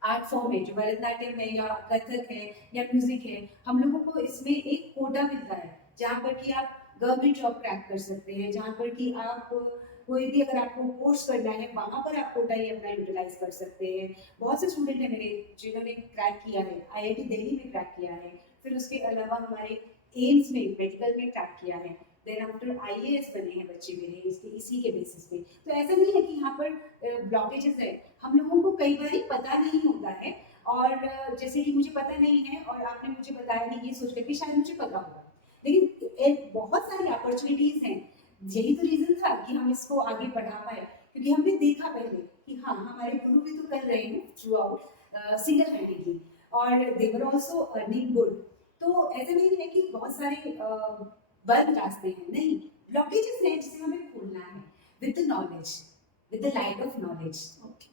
आर्ट फॉर्म है, जो भरतनाट्यम है या कथक है या म्यूजिक है, हम लोगों को इसमें एक कोटा मिलता है जहाँ पर कि आप गवर्नमेंट जॉब क्रैक कर सकते हैं, जहाँ पर कि आप कोई भी अगर आपको कोर्स करना है वहाँ पर आप कोटा ही अपना यूटिलाइज कर सकते हैं। बहुत से स्टूडेंट हैं मेरे जिन्होंने क्रैक किया है, आईआईटी दिल्ली में क्रैक किया है, फिर उसके अलावा हमारे एम्स में मेडिकल में क्रैक किया है, देन आफ्टर आईएएस बने हैं बच्चे मेरे इसी के बेसिस पे। तो ऐसा नहीं है कि यहाँ पर ब्लॉकेजेस है, हम लोगों को कई बार पता नहीं होता है। और जैसे कि मुझे पता नहीं है और आपने मुझे बताया नहीं, ये सोच करके शायद मुझे पता होगा, लेकिन बहुत सारी अपॉर्चुनिटीज हैं। यही तो रीजन था कि हम इसको आगे बढ़ा पाए, क्योंकि हमने देखा पहले कि हाँ, हमारे गुरु भी तो कर रहे हैं थ्रू आउट सिंगल हैंडेडली, और दे वर आल्सो अर्निंग गुड। तो ऐसा नहीं है कि बहुत सारे बंद रास्ते हैं, नहीं, ब्लॉकेजेस हैं जिसे हमें खोलना है with the knowledge, with the light of knowledge. Okay,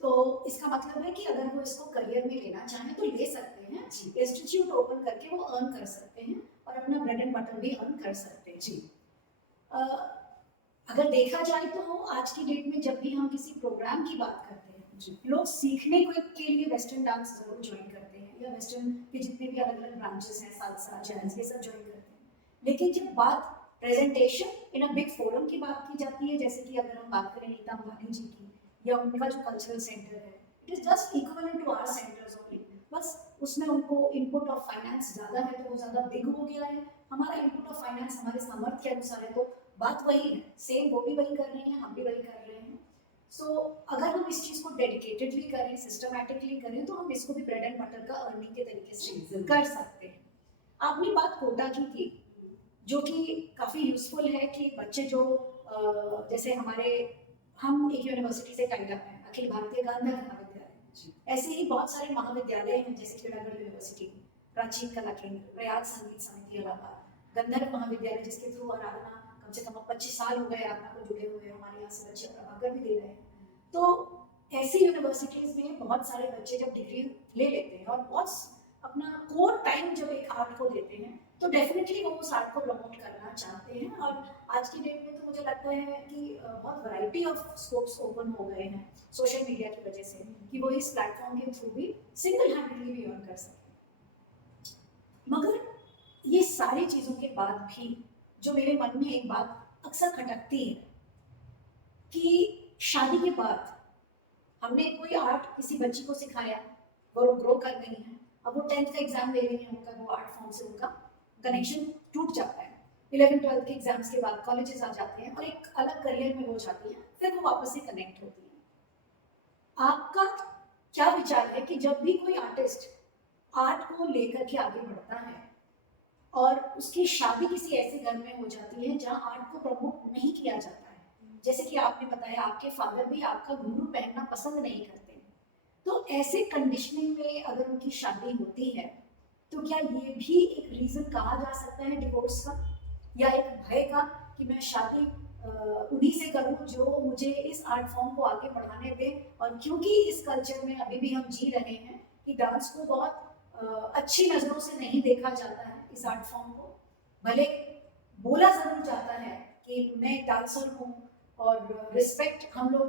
तो इसका मतलब है कि अगर वो इसको करियर में लेना चाहें तो ले सकते हैं, इंस्टीट्यूट ओपन करके वो अर्न कर सकते हैं और अपना ब्रेड एंड बटर भी अर्न कर सकते हैं। जी। अगर देखा जाए तो आज की डेट में जब भी हम किसी प्रोग्राम की बात करते हैं, लोग सीखने के लिए वेस्टर्न डांस जरूर ज्वाइन करते हैं, या वेस्टर्न के जितने भी अलग अलग ब्रांचेस हैं, सालसा, जैज, ये सब ज्वाइन करते हैं। लेकिन जब बात presentation in a big forum की बात की जाती है, जैसे कि अगर हम बात करें नीता अंबानी जी की या उनका जो कल्चरल सेंटर है, it is just equivalent to our centres only. बस उसमें उनको इनपुट ऑफ फाइनेंस ज़्यादा है तो वो ज़्यादा बिग हो गया है, हमारा इनपुट ऑफ फाइनेंस हमारे सामर्थ्य के अनुसार है, तो बात वही है, सेम वो भी वही कर रहे हैं, हम भी वही कर रहे हैं। सो अगर हम इस चीज़ को डेडिकेटेडली करें, सिस्टमैटिकली करें, तो हम इसको भी ब्रेड एंड बटर का अर्निंग के तरीके से कर सकते हैं। आपने बात कोटा की थी, जो कि काफ़ी यूजफुल है कि बच्चे जो जैसे हम एक यूनिवर्सिटी से टाइड अप हैं, अखिल भारतीय गांधर महाविद्यालय, ऐसे ही बहुत सारे महाविद्यालय हैं, जैसे खेड़ागढ़ यूनिवर्सिटी, प्राचीन कला केंद्र, प्रयाग संगीत समिति इलाहाबाद, गंधर्व महाविद्यालय जिसके थ्रू आराधना कम से कम 25 साल हो गए आराधना को जुड़े हुए, हमारे यहाँ से बच्चे प्रभाकर भी दे रहे हैं। तो ऐसी यूनिवर्सिटीज में बहुत सारे बच्चे जब डिग्री ले लेते हैं और बहुत अपना कोर टाइम जब एक आर्ट को देते हैं, तो डेफिनेटली वो उस आर्ट को प्रमोट करना चाहते हैं। और आज की डेट में तो मुझे लगता है कि बहुत वैरायटी ऑफ स्कोप्स ओपन हो गए हैं सोशल मीडिया की वजह से, कि वो इस प्लेटफॉर्म के थ्रू भी सिंगल हैंडेडली भी अर्न कर सकते हैं। मगर ये सारी चीज़ों के बाद भी जो मेरे मन में एक बात अक्सर खटकती है कि शादी के बाद हमने कोई आर्ट किसी बच्ची को सिखाया, वो ग्रो कर रही है, अब वो 10th का एग्जाम दे रही है, उनका वो आर्ट फॉर्म से उनका कनेक्शन टूट जाता है, 11th-12th के एग्जाम्स के बाद कॉलेजेस आ जाते हैं और एक अलग करियर में हो जाती है, फिर वो वापस से कनेक्ट होती है। आपका क्या विचार है कि जब भी कोई आर्टिस्ट आर्ट को लेकर के आगे बढ़ता है और उसकी शादी किसी ऐसे घर में हो जाती है जहाँ आर्ट को प्रमोट नहीं किया जाता है, जैसे कि आपने बताया आपके फादर भी आपका घुंघरू पहनना पसंद नहीं करते, तो ऐसे कंडीशनिंग में अगर उनकी शादी होती है, तो क्या ये भी एक रीजन कहा जा सकता है डिवोर्स का, या एक भय का कि मैं शादी उन्हीं से करूं जो मुझे इस आर्ट फॉर्म को आगे बढ़ाने दें। और क्योंकि इस कल्चर में अभी भी हम जी रहे हैं कि डांस को बहुत अच्छी नज़रों से नहीं देखा जाता है, इस आर्ट फॉर्म को भले बोला ज़रूर जाता है कि मैं डांसर हूँ, और रिस्पेक्ट हम लोग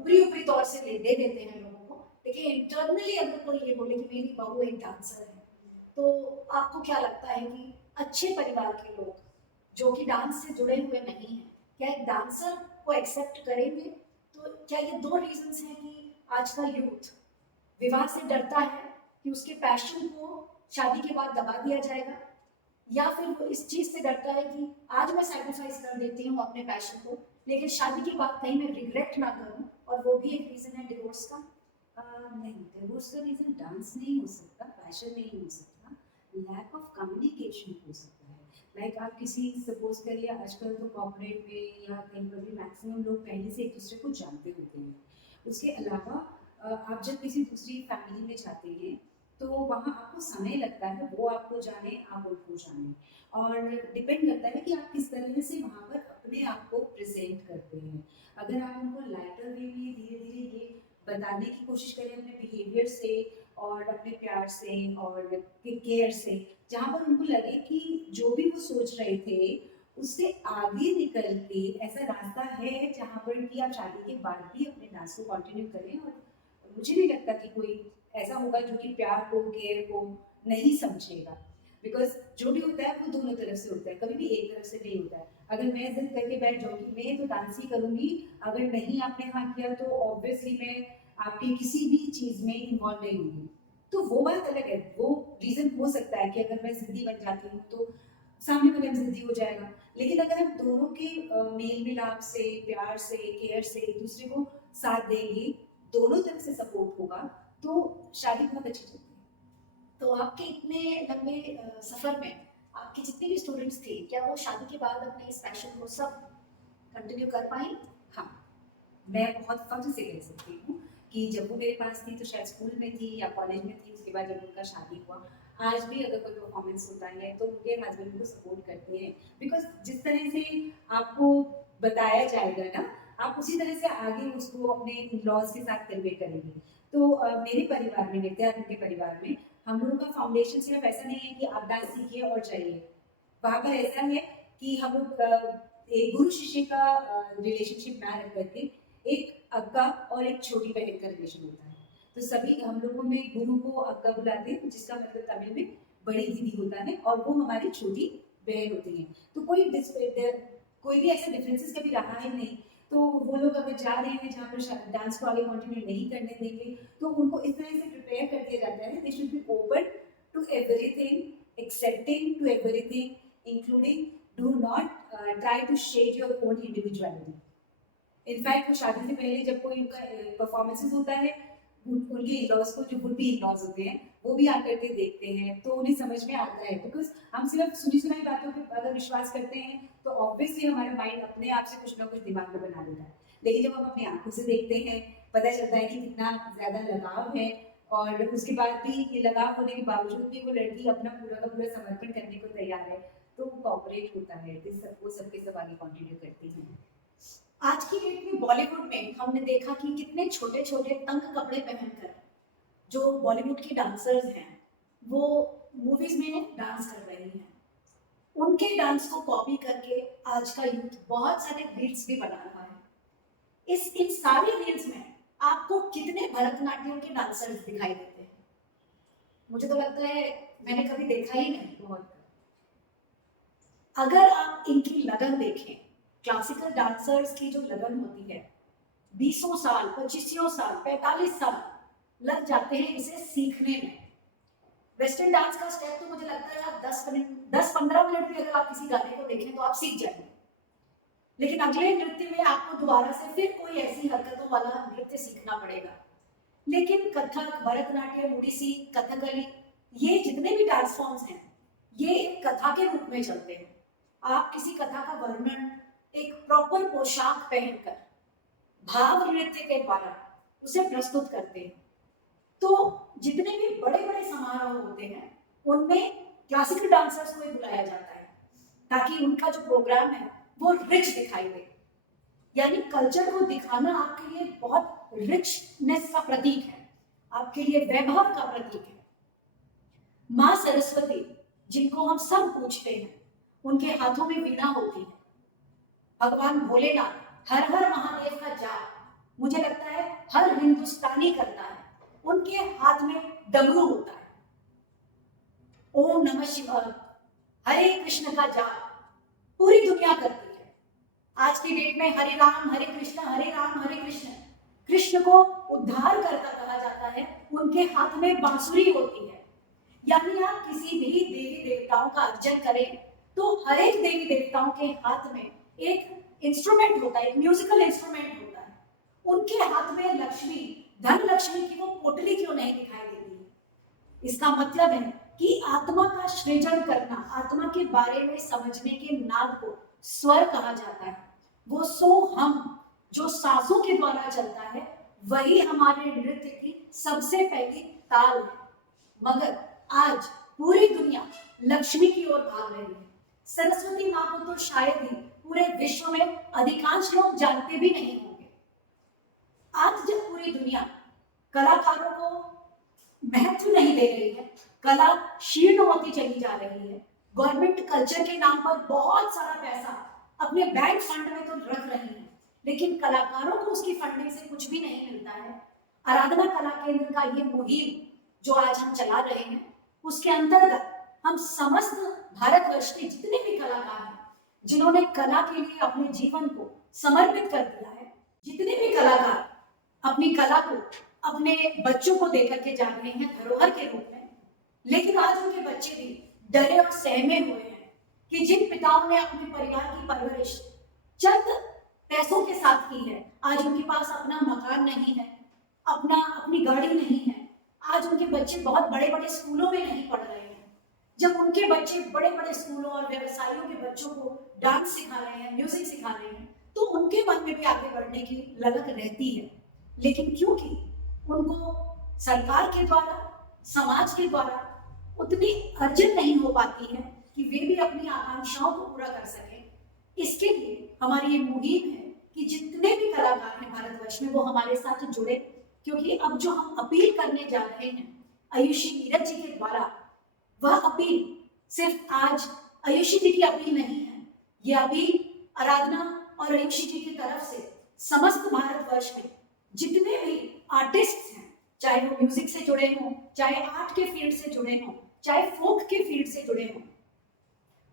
ऊपरी तौर से दे देते हैं लोगों को, लेकिन इंटरनली अगर कोई ये बोले कि मेरी बहू एक डांसर है, तो आपको क्या लगता है कि अच्छे परिवार के लोग जो कि डांस से जुड़े हुए नहीं हैं, क्या एक डांसर को एक्सेप्ट करेंगे? तो क्या ये दो रीजंस हैं कि आज का यूथ विवाह से डरता है कि उसके पैशन को शादी के बाद दबा दिया जाएगा, या फिर वो इस चीज़ से डरता है कि आज मैं सैक्रिफाइस कर देती हूँ अपने पैशन को, लेकिन शादी के बाद कहीं मैं रिग्रेट ना करूं, और वो भी एक रीजन है डिवोर्स का। नहीं, डिवोर्स का रीज़न डांस नहीं हो सकता, पैशन नहीं हो सकता, लैक ऑफ कम्युनिकेशन हो सकता है। लाइक आप किसी सपोज़ करिए आजकल तो कॉर्पोरेट में या कहीं पर भी मैक्सिमम लोग पहले से एक-दूसरे को जानते होते हैं। उसके अलावा आप जब किसी दूसरी फैमिली में जाते हैं, तो वहाँ आपको समय लगता है, वो आपको जाने, आप उनको जानें। और डिपेंड करता है कि आप किस तरह से वहाँ पर अपने आप को प्रेज़ेंट करते हैं। अगर आप उनको लाइटर वे में धीरे-धीरे ये बताने की कोशिश करें अपने बिहेवियर से और अपने प्यार से और केयर से, जहाँ पर उनको लगे कि जो भी वो सोच रहे थे उससे आगे निकल के ऐसा रास्ता है जहाँ पर कि आप शादी के बाद भी अपने डांस को कंटिन्यू करें। और मुझे नहीं लगता कि कोई ऐसा होगा जो कि प्यार को केयर को नहीं समझेगा, बिकॉज जो भी होता है वो दोनों तरफ से होता है, कभी भी एक तरफ से नहीं होता है। अगर मैं जिद करके बैठ जाऊँ कि मैं तो डांस ही करूँगी, अगर नहीं आपने हाँ किया तो ऑब्वियसली मैं आपकी किसी भी चीज़ में इन्वॉल्व नहीं होंगी। तो वो बात अलग है, वो रीज़न हो सकता है कि अगर मैं ज़िद्दी बन जाती हूँ तो सामने वाला भी ज़िद्दी हो जाएगा। लेकिन अगर हम दोनों के मेल-मिलाप से, प्यार से, केयर से एक-दूसरे को साथ देंगे, दोनों तरफ से सपोर्ट होगा, तो शादी बहुत अच्छी चलती है। तो आपके इतने लंबे सफर में आपके जितने भी स्टूडेंट्स थे, क्या वो शादी के बाद अपने इस पैशन को सब कंटिन्यू कर पाई? हाँ, मैं बहुत फ़ख्र से कह सकती हूँ कि जब वो मेरे पास थी तो शायद स्कूल में थी या कॉलेज में थी, उसके बाद जब उनका शादी हुआ, आज भी अगर कोई परफॉर्मेंस होता है तो उनके हस्बैंड उनको सपोर्ट करते हैं। बिकॉज़ जिस तरह से आपको बताया जाएगा ना, आप उसी तरह से आगे उसको अपने इन-लॉज़ के साथ कन्वे करेंगे। तो मेरे परिवार में, नित्यानंद के परिवार में, हम लोगों का फाउंडेशन सिर्फ़ ऐसा नहीं है कि आप डांस सीखिए और जाइए। वहाँ पर ऐसा है कि हम लोग एक गुरु शिष्य का रिलेशनशिप ना रख करके एक अक्का और एक छोटी बहन का रिलेशन होता है। तो सभी हम लोगों में गुरु को अक्का बुलाते हैं, जिसका मतलब तमिल में बड़ी दीदी होता है, और वो हमारी छोटी बहन होती है। तो कोई भी ऐसा डिफरेंसेस कभी रहा ही नहीं। तो वो लोग अगर जा रहे हैं जहाँ पर डांस को आगे कंटिन्यू नहीं करने देंगे, तो उनको इस तरह से प्रिपेयर कर दिया जाता है, they should be open to everything, accepting to everything, including do not try to shed your own individuality. In fact वो शादी से पहले जब कोई उनका परफॉर्मेंसेस होता है, उनके इन-लॉज़ को, जो वुड बी इन-लॉज़ होते हैं, वो भी आकर के देखते हैं, तो उन्हें समझ में आता है। बिकॉज़ हम सिर्फ सुनी-सुनाई बातों पे अगर विश्वास करते हैं, तो ऑब्वियसली हमारा माइंड अपने आप से कुछ ना कुछ दिमाग में बना लेता है। लेकिन जब हम अपनी आँखों से देखते हैं, पता चलता है कि कितना ज़्यादा लगाव है, और उसके बाद भी ये लगाव होने के बावजूद भी वो लड़की अपना पूरा का पूरा समर्पण करने को तैयार है, तो वो कोऑपरेट होता है, तो वो सबके सब आगे कंटिन्यू करती हैं। आज की डेट में बॉलीवुड में हमने देखा कि कितने छोटे-छोटे तंग कपड़े पहनकर जो बॉलीवुड की डांसर्स हैं, वो मूवीज में डांस कर रही हैं। उनके डांस को कॉपी करके आज का यूथ बहुत सारे रील्स भी बना रहा है। इन सारे रील्स में आपको कितने भरतनाट्यम के डांसर्स दिखाई देते हैं? मुझे तो लगता है मैंने कभी देखा ही नहीं। बहुत अगर आप इनकी लगन देखें, क्लासिकल डांसर्स की जो लगन होती है, 20 साल, 25 साल, 45 साल लग जाते हैं इसे सीखने में। वेस्टर्न डांस का स्टेप तो मुझे लगता है आप 10-15 मिनट भी अगर आप किसी गाने को देखें तो आप सीख जाएंगे। लेकिन अगले नृत्य में आपको दोबारा से फिर कोई ऐसी हरकतों वाला नृत्य सीखना पड़ेगा। लेकिन कथक, भरतनाट्यम, ओडिसी, कथकली, ये जितने भी डांस फॉर्म्स हैं, ये एक कथा के रूप में चलते हैं। आप किसी कथा का वर्णन एक प्रॉपर पोशाक पहनकर भाव नृत्य के द्वारा उसे प्रस्तुत करते हैं। तो जितने भी बड़े बड़े समारोह होते हैं, उनमें क्लासिकल डांसर्स को ही बुलाया जाता है, ताकि उनका जो प्रोग्राम है वो रिच दिखाई दे। यानी कल्चर को दिखाना आपके लिए बहुत रिचनेस का प्रतीक है, आपके लिए वैभव का प्रतीक है। माँ सरस्वती, जिनको हम सब पूछते हैं, उनके हाथों में वीणा होती है। भगवान भोलेनाथ हर हर महादेव का जाप मुझे लगता है हर हिंदुस्तानी करता है। उनके हाथ में डमरू होता है। ओम नमः शिवाय, हरे कृष्ण का जाप पूरी दुनिया करती है। आज की डेट में हरे राम हरे कृष्ण, हरे राम हरे कृष्ण। कृष्ण को उद्धार करता कहा जाता है, उनके हाथ में बांसुरी होती है। यानी आप किसी भी देवी देवताओं का अर्चन करें तो हर एक देवी देवताओं के हाथ में एक इंस्ट्रूमेंट होता है, एक म्यूजिकल इंस्ट्रूमेंट होता है, उनके हाथ में लक्ष्मी, धन लक्ष्मी की वो पोटली क्यों नहीं दिखाई देती है? इसका मतलब है कि आत्मा का सृजन करना, आत्मा के बारे में समझने के नाद को स्वर कहा जाता है। वो सो हम जो सांसों के द्वारा चलता है, वही हमारे नृत्य की सबसे पहली ताल है। मगर आज पूरी दुनिया लक्ष्मी की ओर भाग रही है। सरस्वती माँ को तो शायद ही पूरे विश्व में अधिकांश लोग जानते भी नहीं होंगे। आज जब पूरी दुनिया कलाकारों को महत्व नहीं दे रही है, कला क्षीण होती चली जा रही है, गवर्नमेंट कल्चर के नाम पर बहुत सारा पैसा अपने बैंक फंड में तो रख रही है, लेकिन कलाकारों को उसकी फंडिंग से कुछ भी नहीं मिलता है। आराधना कला केंद्र का ये मुहिम जो आज हम चला रहे हैं, उसके अंतर्गत हम समस्त भारतवर्ष के जितने भी कलाकार हैं, जिन्होंने कला के लिए अपने जीवन को समर्पित कर दिया है, जितने भी कलाकार अपनी कला को अपने बच्चों को देकर के जा रहे हैं धरोहर के रूप में, लेकिन आज उनके बच्चे भी डरे और सहमे हुए हैं कि जिन पिताओं ने अपने परिवार की परवरिश चंद पैसों के साथ की है, आज उनके पास अपना मकान नहीं है, अपनी गाड़ी नहीं है, आज उनके बच्चे बहुत बड़े बड़े स्कूलों में नहीं पढ़ रहे हैं। जब उनके बच्चे बड़े बड़े स्कूलों और व्यवसायियों के बच्चों को डांस सिखा रहे हैं, म्यूजिक सिखा रहे हैं, तो उनके मन में भी आगे बढ़ने की ललक रहती है। लेकिन क्योंकि उनको सरकार के द्वारा, समाज के द्वारा उतनी अर्जन नहीं हो पाती है कि वे भी अपनी आकांक्षाओं को पूरा कर सकें, इसके लिए हमारी ये मुहिम है कि जितने भी कलाकार हैं भारतवर्ष में, वो हमारे साथ जुड़े। क्योंकि अब जो हम अपील करने जा रहे हैं आयुषी नीरज जी के द्वारा, वह अपील सिर्फ आज आयुषी जी की अपील नहीं है, ये अपील आराधना और आयुषी जी की तरफ से समस्त भारतवर्ष में जितने भी आर्टिस्ट हैं, चाहे वो म्यूजिक से जुड़े हों, चाहे आर्ट के फील्ड से जुड़े हों, चाहे फोक के फील्ड से जुड़े हों,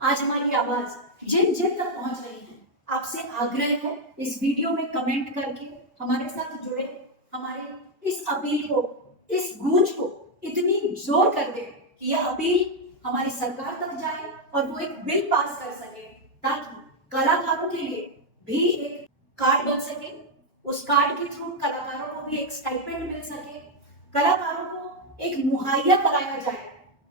आज हमारी आवाज जिन जिन तक पहुंच रही है, आपसे आग्रह है इस वीडियो में कमेंट करके हमारे साथ जुड़े, हमारे इस अपील को, इस गूंज को इतनी जोर कर दे कि यह अपील हमारी सरकार तक जाए और वो एक बिल पास कर सके, ताकि कलाकारों के लिए भी एक कार्ड बन सके, उस कार्ड के थ्रू कलाकारों को भी एक स्टाइपेंड मिल सके, कलाकारों को एक मुहैया कराया जाए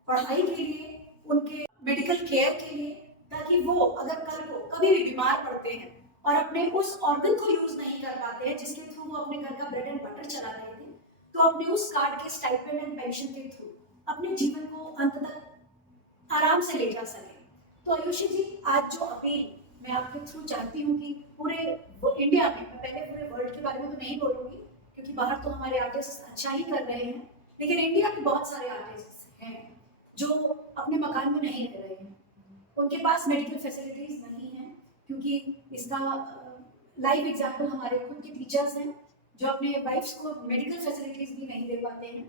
पढ़ाई के लिए, उनके मेडिकल केयर के लिए, ताकि वो अगर कल को कभी भी बीमार पड़ते हैं और अपने उस ऑर्गन को यूज नहीं कर पाते हैं जिसके थ्रू वो अपने घर का ब्रेड एंड बटर चला रहे थे, तो अपने उस कार्ड के स्टाइपेंड एंड पेंशन के थ्रू अपने जीवन को अंत तक आराम से ले जा सके। तो आयुषी जी, आज जो अपील मैं आपके थ्रू चाहती हूँ कि पूरे इंडिया में, मैं पहले पूरे वर्ल्ड के बारे में तो नहीं बोलूँगी क्योंकि बाहर तो हमारे आर्टिस्ट अच्छा ही कर रहे हैं, लेकिन इंडिया में बहुत सारे आर्टिस्ट हैं जो अपने मकान में नहीं रह रहे हैं, उनके पास मेडिकल फैसिलिटीज नहीं है। क्योंकि इसका लाइव एग्जाम्पल हमारे खुद के टीचर्स हैं जो अपने वाइफ्स को मेडिकल फैसिलिटीज भी नहीं दे पाते हैं,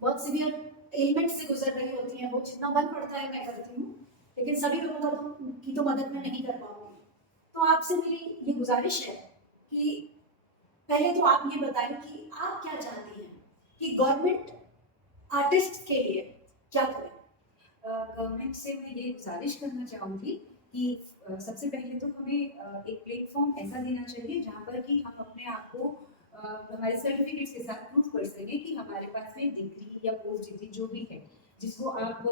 बहुत सीवियर एलिमेंट से गुजर रही होती हैं, वो जितना बन पड़ता है मैं करती हूँ, लेकिन सभी लोगों की तो मदद मैं नहीं कर पाऊंगी। तो आपसे मेरी ये गुजारिश है कि पहले तो आप ये बताएं कि आप क्या चाहती हैं कि गवर्नमेंट आर्टिस्ट के लिए क्या करे। गवर्नमेंट से मैं ये गुजारिश करना चाहूँगी कि सबसे पहले तो हमें एक प्लेटफॉर्म ऐसा देना चाहिए जहाँ पर कि हम अपने आप को हमारे सर्टिफिकेट्स के साथ प्रूव कर सकें कि हमारे पास में डिग्री या पोस्ट डिग्री जो भी है, जिसको आप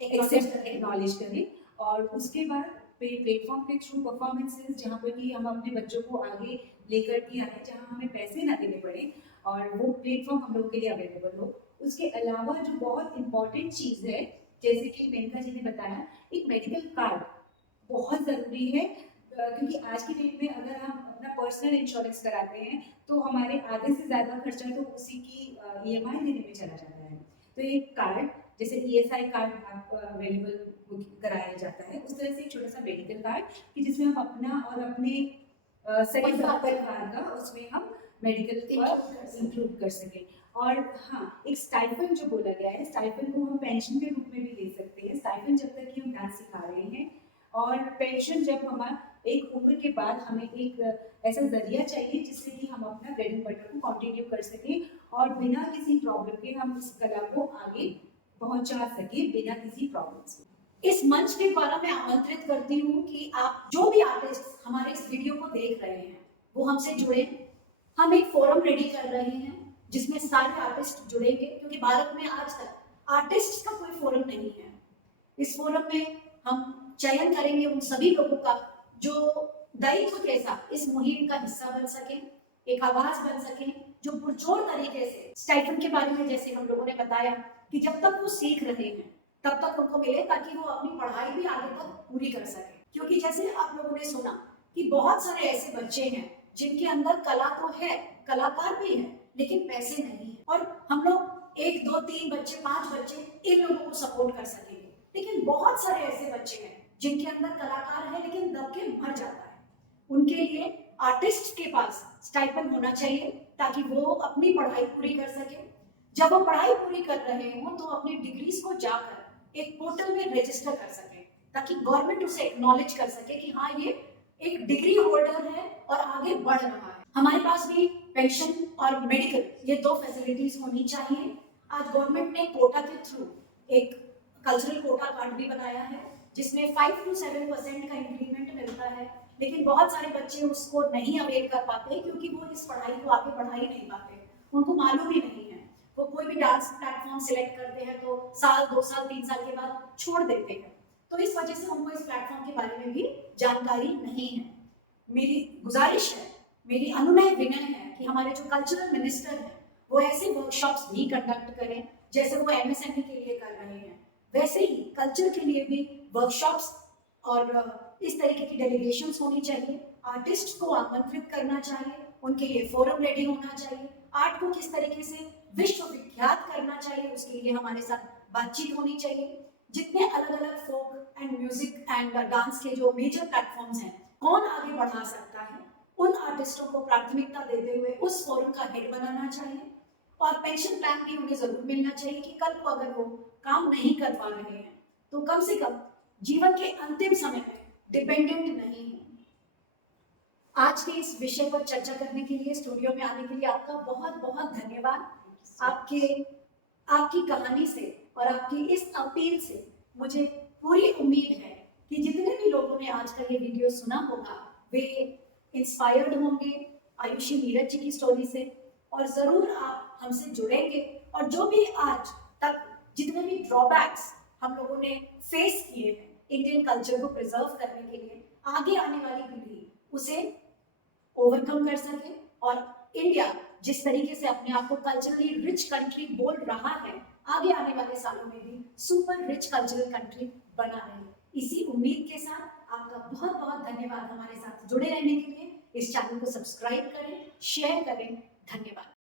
एक्नॉलेज करें, और उसके बाद प्लेटफॉर्म के थ्रू परफॉर्मेंसेस जहाँ पर कि हम अपने बच्चों को आगे लेकर के आए, जहाँ हमें पैसे ना देने पड़े और वो प्लेटफॉर्म हम लोगों के लिए अवेलेबल हो। उसके अलावा जो बहुत इम्पॉर्टेंट चीज़ है, जैसे कि मेनका जी ने बताया, एक मेडिकल कार्ड बहुत ज़रूरी है, क्योंकि आज की डेट में अगर हम अपना पर्सनल इंश्योरेंस कराते हैं तो हमारे आधे से ज़्यादा खर्चा तो उसी की EMI देने में चला जाता है। तो ये कार्ड, जैसे ESI कार्ड आप अवेलेबल कराया जाता है, उस तरह से एक छोटा सा मेडिकल कार्ड कि जिसमें हम अपना और अपने सही परिवार का उसमें हम मेडिकल इंक्लूड कर सकें। और हाँ, एक स्टाइपेंड जो बोला गया है, स्टाइपेंड को हम पेंशन के रूप में भी ले सकते हैं। स्टाइपेंड जब तक कि हम डांस सिखा रहे हैं, और पेंशन जब हमारा एक उम्र के बाद हमें एक ऐसा जरिया चाहिए जिससे कि हम अपना ब्रेड एंड बटर को कंटिन्यू कर सकें और बिना किसी प्रॉब्लम के हम इस कला को आगे पहुंचा सकें, बिना किसी प्रॉब्लम से। इस मंच के द्वारा मैं आमंत्रित करती हूँ कि आप जो भी आर्टिस्ट हमारे इस वीडियो को देख रहे हैं वो हमसे जुड़े। हम एक फोरम रेडी कर रहे हैं जिसमें सारे आर्टिस्ट जुड़ेंगे, क्योंकि भारत में आज तक आर्टिस्ट का कोई फोरम नहीं है। इस फोरम में हम चयन करेंगे उन सभी लोगों का जो दायित्व के साथ इस मुहिम का हिस्सा बन सके, एक आवाज बन सके, जो पुरजोर तरीके से स्टाइपेंड के बारे में जैसे हम लोगों ने बताया कि जब तक वो सीख रहे हैं तब तक उनको मिले, ताकि वो अपनी पढ़ाई भी आगे तक पूरी कर सके। क्योंकि जैसे आप लोगों ने सुना कि बहुत सारे ऐसे बच्चे हैं जिनके अंदर कला तो है, कलाकार भी है, लेकिन पैसे नहीं है। और हम लोग 1 2 3 बच्चे 5 बच्चे इन लोगों को सपोर्ट कर सकेंगे, लेकिन बहुत सारे ऐसे बच्चे हैं जिनके अंदर कलाकार है लेकिन दब के मर जाता है। उनके लिए आर्टिस्ट के पास स्टाइपेंड होना चाहिए ताकि वो अपनी पढ़ाई पूरी कर सके। जब वो पढ़ाई पूरी कर रहे हो तो अपनी डिग्रीज को जाकर एक पोर्टल में रजिस्टर कर सके, ताकि गवर्नमेंट उसे एक्नॉलेज कर सके कि हाँ ये एक डिग्री होल्डर है और आगे बढ़ रहा है। हमारे पास भी पेंशन और मेडिकल, ये 2 फैसिलिटीज होनी चाहिए। आज गवर्नमेंट ने कोटा के थ्रू एक कल्चरल कोटा कार्ड भी बनाया है जिसमें 5 to 7% का इंक्रीमेंट मिलता है, लेकिन बहुत सारे बच्चे उसको नहीं अवेल कर पाते क्योंकि वो इस पढ़ाई को आगे बढ़ा ही नहीं पाते, उनको मालूम ही नहीं है। वो कोई भी डांस प्लेटफॉर्म सिलेक्ट करते हैं तो साल 2 साल 3 साल के बाद छोड़ देते हैं, तो इस वजह से उनको इस प्लेटफॉर्म के बारे में भी जानकारी नहीं है। मेरी गुजारिश है, मेरी अनुनय विनय है कि हमारे जो कल्चरल मिनिस्टर हैं वो ऐसे वर्कशॉप्स भी कंडक्ट करें जैसे वो एमएसएमई के लिए कर रहे हैं, वैसे ही कल्चर के लिए भी वर्कशॉप्स और इस तरीके की डेलीगेशंस होनी चाहिए। आर्टिस्ट को आमंत्रित करना चाहिए, उनके लिए फोरम रेडी होना चाहिए। आर्ट को किस तरीके से विश्व विख्यात करना चाहिए उसके लिए हमारे साथ बातचीत होनी चाहिए। जितने अलग अलग फोक एंड म्यूजिक एंड डांस के जो मेजर प्लेटफॉर्म्स हैं, कौन आगे बढ़ा सकता है, उन आर्टिस्टों को प्राथमिकता देते हुए उस फोरम का हेड बनाना चाहिए। और पेंशन प्लान भी उन्हें जरूर मिलना चाहिए कि कल को अगर वो काम नहीं कर पा रहे हैं तो कम से कम जीवन के अंतिम समय में डिपेंडेंट नहीं हो। आज के इस विषय पर चर्चा करने के लिए, स्टूडियो में आने के लिए आपका बहुत बहुत धन्यवाद। आपकी कहानी से और आपकी इस अपील से मुझे पूरी उम्मीद है कि जितने भी लोगों ने आज का ये वीडियो सुना होगा वे इंस्पायर्ड होंगे आयुषी नीरज जी की स्टोरी से, और जरूर आप हमसे जुड़ेंगे। और जो भी आज तक जितने भी ड्रॉबैक्स हम लोगों ने फेस किए हैं इंडियन कल्चर को प्रिजर्व करने के लिए, आगे आने वाली पीढ़ी उसे ओवरकम कर सके और इंडिया जिस तरीके से अपने आप को कल्चरली रिच कंट्री बोल रहा है, आगे आने वाले सालों में भी सुपर रिच कल्चरल कंट्री बना रहे। इसी उम्मीद के साथ आपका बहुत बहुत धन्यवाद हमारे साथ जुड़े रहने के लिए। इस चैनल को सब्सक्राइब करें, शेयर करें। धन्यवाद।